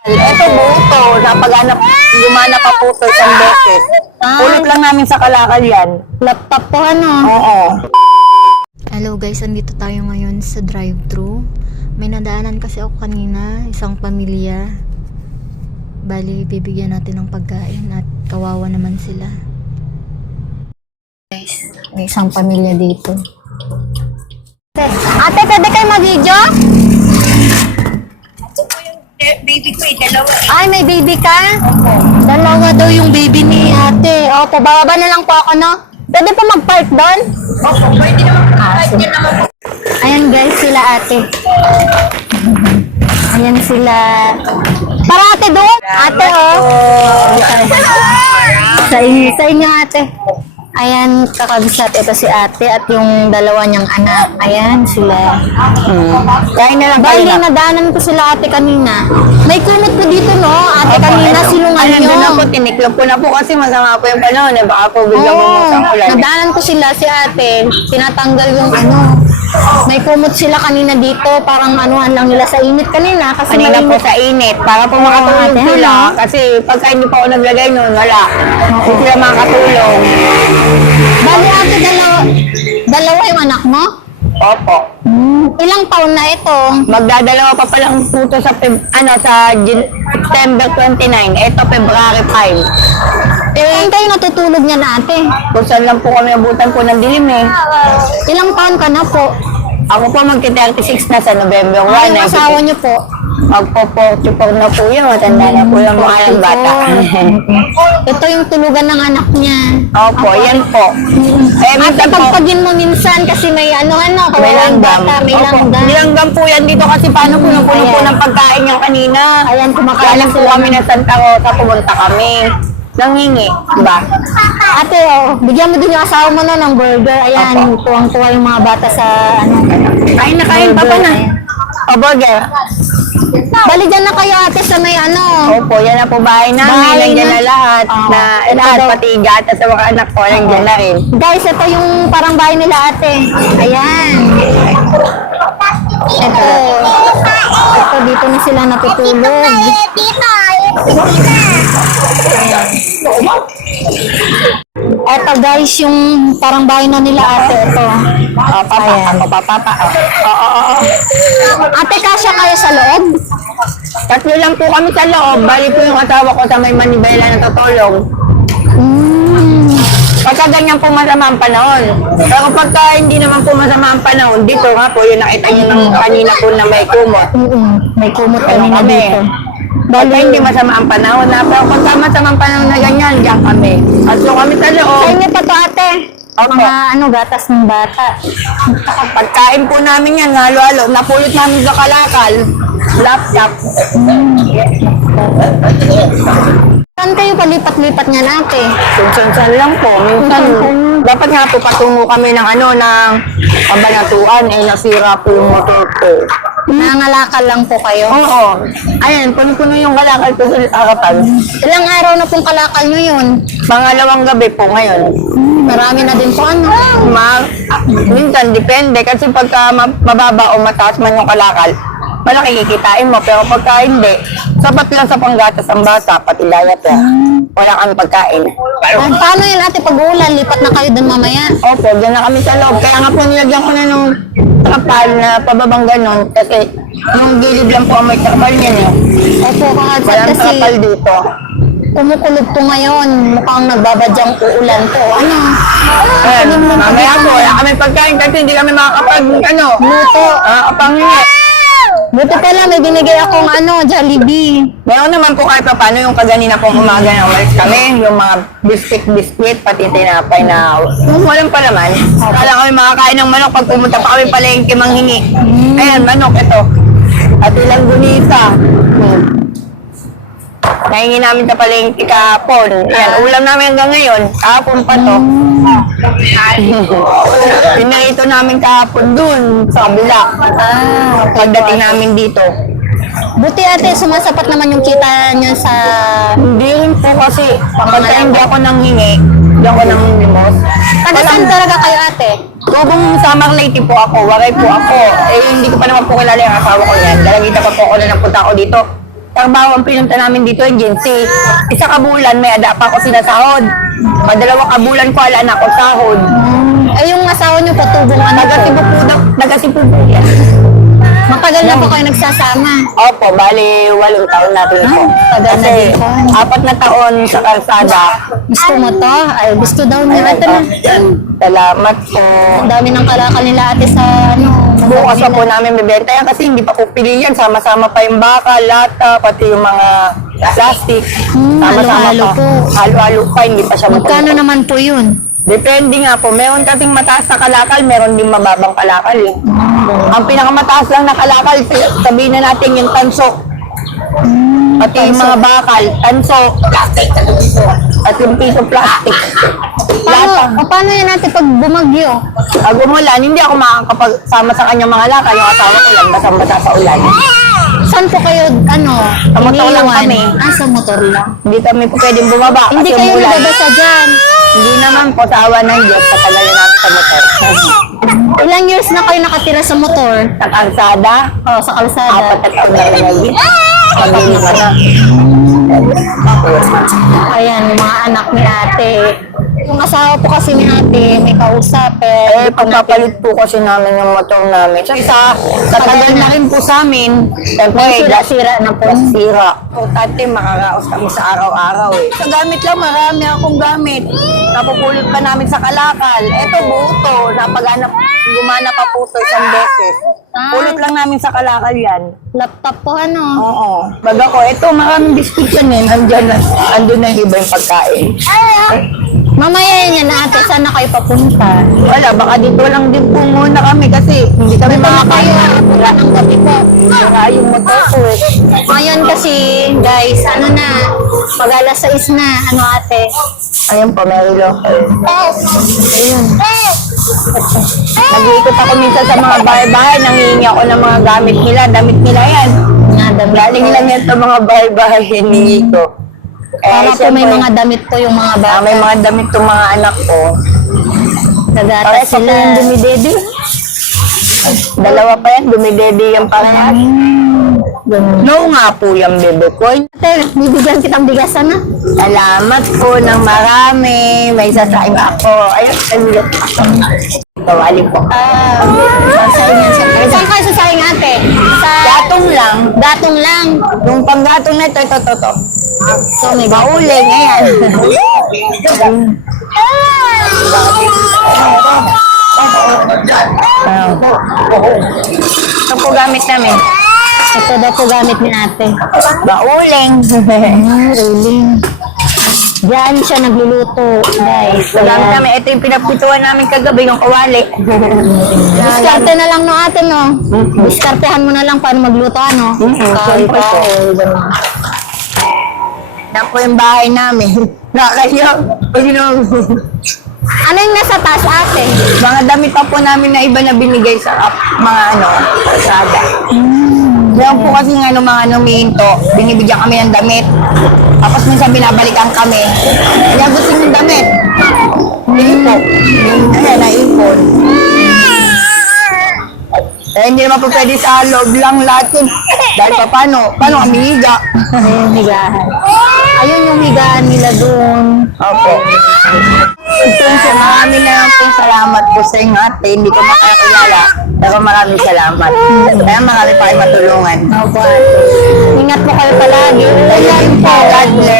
Ito buto, napaghanap, gumana pa po ito isang beses. Pulot lang namin sa kalakal yan. Laptop po ano? Oo. Hello guys, andito tayo ngayon sa drive-thru. May nadaanan kasi ako kanina, isang pamilya. Bali, bibigyan natin ng pagkain at kawawa naman sila. Guys, may isang pamilya dito. Ate, pwede kayo mag-video? Baby ko dalawa Ay, may baby ka? Dalawa daw yung baby ni ate. Opo, bababa na lang po ako, no? Pwede po mag-park doon? Opo, pwede naman po. Pwede naman po. Ayan guys, sila ate. Ayan sila. Para ate doon? Ate, oh. Sa inyo ate. Ayan, kakabisat. Ito si ate at yung dalawa niyang anak. Ayan sila. Kain na lang Bali, nadaanan ko sila ate kanina. May kumot po dito, no? Ate kanina, sinungan Ayun, nyo. doon na po, tiniklop ko na po kasi masama po yung panahon. Eh. Baka po biglang bumusang ulan. Nadaanan ko sila si ate. Tinatanggal yung ano. May kumot sila kanina dito. Parang anuhan lang nila sa init kanina. Kasi Kanina po mainit. sa init, para po makatulong ate, sila. ano? Kasi pagka hindi pa ako naglagay noon, wala. Hindi sila makatulong. Bali ate, dalawa yung anak mo? Opo. Ilang taon na ito? Magdadalawa pa palang puto sa September 29. Ito, February 5. Eh, kayo natutulog niya na ate. Kung saan lang po kami abutan po ng dilim eh. Ilang taon ka na po? Ako po magti-36 na sa November 1. Ay, yung asawa niyo po? Magpo-44 na po yun. Matanda na po yung mga yung bata. Ito yung tulugan ng anak niya. Opo, yan po. Eh, Ate, minsan po, pagpagin mo minsan kasi may ano, may kawawang langgam. bata, may Opo, langgam. nilanggam po yan dito kasi paano po nung puno po Ayan. ng pagkain yung kanina. Ayan, kumakain Galing po sila. kami ng Santa Rosa, pumunta kami. Nangingi, diba? Ate, oh, bigyan mo din yung asawa mo no, ng burger. Ayan, tuwang-tuwa yung mga bata sa ano. Kain na kain, papa na. Ayan. O, burger. Bali dyan na kayo ate sa may ano. Opo, yan na po bahay namin. Bahay Nandiyan na. na lahat. Oo. Na Ito lahat, daw. pati gata sa mga anak ko, nandiyan na rin. Guys, ito yung parang bahay nila ate. Ayan. Ito dito na sila natutulog. Eto guys, yung parang bahay na nila ate. Ito. O, papa, ako pa, papa. Oo. Ate, kasya kayo sa loob? Tatlo lang po kami sa loob. Bali po yung asawa ko sa may manibela na tutulong. Pagka ganyan po masama ang panahon. Pero pagka hindi naman po masama ang panahon, dito nga po, yung nakita nyo ng kanina po na may kumot. May kumot Ano kanina kami? dito. Pagka hindi masama ang panahon na, pero pagka masama ang panahon na ganyan, diyan kami. Tatlo kami sa Sa loob. inyo pa to ate. Opo. Mga ano, gatas ng bata. Pagkain po namin yan, halo-halo. Napulot namin sa kalakal. Laptop. Saan kayo palipat-lipat niya ate? Sunsan lang po. Minsan, dapat nga po patungo kami ng ng Kabanatuan. Eh, nasira po yung motor ko. Nangangalakal lang po kayo? Oo. Ayan, puno-puno yung kalakal ko sa harapan. Ilang araw na pong kalakal nyo yun? Pangalawang gabi po ngayon. Marami na din po ano? Minsan, depende. Kasi pagka mababa o mataas man yung kalakal, malaki kikitain mo. Pero pagka hindi, sapat lang sa panggatas ang bata, pati layat yan. Wala kang pagkain. Paano yun ate pag uulan? Lipat na kayo dun mamaya? Opo, dyan na kami sa loob. Kaya nga po nilagyan ko na nung trapal na pababang ganon. Kasi yung gilid lang po ang may trapal niyan eh. Opo, kakasat Walang kasi trapal dito. kumukulog po ngayon. Mukhang nagbabadyang uulan po. Ano? Ayan, mamaya po, wala kami pagkain kasi hindi kami makakapag, Luto. kapanghingi. Buti pala may binigay akong Jollibee. Meron naman po kahit pa paano yung kaganina pong umaga na umalis kami, yung mga biscuit, pati tinapay na walang pa naman. Kala kami makakain ng manok pag pumunta pa kami palengke manghingi. Ayan, manok ito. At ilang gunita. Nahingi namin sa palengke kahapon. Ayan, ulam namin hanggang ngayon. Kahapon pa to. Pinarito namin kahapon dun sa kabila. Pagdating namin dito. Buti ate, sumasapat naman yung kita niyo sa... Hindi rin po kasi pagka hindi ako nanghingi, hindi ako nang limos. Taga saan talaga kayo ate? Kung Samar Leyte po ako, Waray po ako. Eh, hindi ko pa naman po kilala yung asawa ko yan. Dalagita pa po ako na napunta ako dito. trabaho ang pinunta namin dito, agency. Isa kabulan, may ada pa ako sinasahod. Padalawa kabulan ko, ala na ako sahod. Eh, yung asawa niyo patubong ano po? Nagasipo po yan. Matagal na po kayo nagsasama. Opo, bali 8 taon natin po. tagal na Kasi din po. 4 na taon sa kalsada. Gusto mo to? Ay, gusto daw niya. Ito na. Salamat po. Ang dami ng kalakal nila ate sa ano. Bukas pa po namin bibenta yan kasi hindi pa po pili yan. Sama-sama pa yung baka, lata, pati yung mga plastic. Sama-sama halo-halo pa. po. Halo-halo pa, hindi pa siya Magkano mapagod. naman po yun? Depende nga po. Meron kasing mataas na kalakal, meron din mababang kalakal eh. Ang pinakamataas lang na kalakal, sabihin na natin yung tanso. Pati yung mga bakal, tanso, plastic, at yung piso plastic. Lata. Paano yan natin pag bumagyo? Pag umulan, hindi ako makakapagsama sa kanyang mga lakal. Yung asawa ko lang, basang-basa sa ulan. Saan po kayo, ano, Sa motor lang iniiwan? kami. Sa motor lang. Hindi kami po pwedeng bumaba Hindi kasi kayo umulan. nababasa dyan. Hindi naman po sa awa ng Diyos, katagal na namin sa motor. Ilang years na kayo nakatira sa motor? Sa kalsada, Sa kalsada. 4 na taon na rin. Pag-iwan na. Ayan, mga anak ni ate. Yung asawa po kasi ni ate, may kausap Eh, pagpapalit po kasi namin yung motor namin. So, isa, tatagal na rin po sa amin. Siyempre, sira na po. sira. O, tate, makaraos kami sa araw-araw eh. Sa gamit lang, marami akong gamit. Napupulot pa namin sa kalakal. Eto, buto. Gumana pa po ito isang beses. Pulot lang namin sa kalakal yan. Laptop po ano? Oo. Baga ko, eto, maraming biscuit yan eh. Andun na yung iba yung pagkain. Mamaya yan na ate, saan na kayo papunta? Wala, baka dito lang din po muna kami kasi hindi kami makakaya. Wala ng gabi po. Wala yung motor ko eh. Ngayon kasi, guys, ano na, mag alas 6 na, ano ate? Ayun po, Merilo. Ayun. Nag-iikot ako minsan sa mga bahay-bahay, nangihingi ako ng mga gamit nila, damit nila yan. Galing lang yan sa mga bahay-bahay, hiningi ko. Para po may syempre, mga damit po yung mga bata. may mga damit ng mga anak ko. Nagatas Pares pa po sila. yung dumidede. Dalawa pa yan, dumidede yung parehas. No nga po yung bebe ko. Ate, bibigyan kitang bigasan na. Salamat po ng marami. May sasaing ako. Ayun, nalulot ako. Tawali po. Sasayin sa saan kayo sasayang ate? Sa Datong lang. datong lang. Yung panggatong na ito. So, may Mauling, ayan. Ito po gamit namin. Ito daw po gamit ni ate. Bauling. Rolling. Diyan siya nagluluto, guys. Ito gamit namin. Ito yung pinapituan namin kagabi, yung kawali. Diskarte na lang no ate, no? Diskartehan mo na lang paano magluto, ano? Siyempre po. Yan po yung bahay namin. Nakakahiya. Ano yung nasa taas, ate? Mga damit pa po namin na iba na binigay sa mga kalsada. Meron po kasi nga nung mga numihinto, binibigyan kami ng damit. Tapos minsan binabalikan kami. Kaya gusto yung damit. Hindi po. Ayan, naipon. Eh, hindi naman po pwede sa loob lang lahat yun. Dahil pa paano kami higa? Ayun, higahan. Ayun yung higaan nila doon. Opo. Marami na lang pong salamat po sa inyo ate. Hindi ko makakilala. Pero maraming salamat. Kaya marami pa kayo matulungan. Opo, ate. Ingat po kayo palagi. Ayun po. God bless.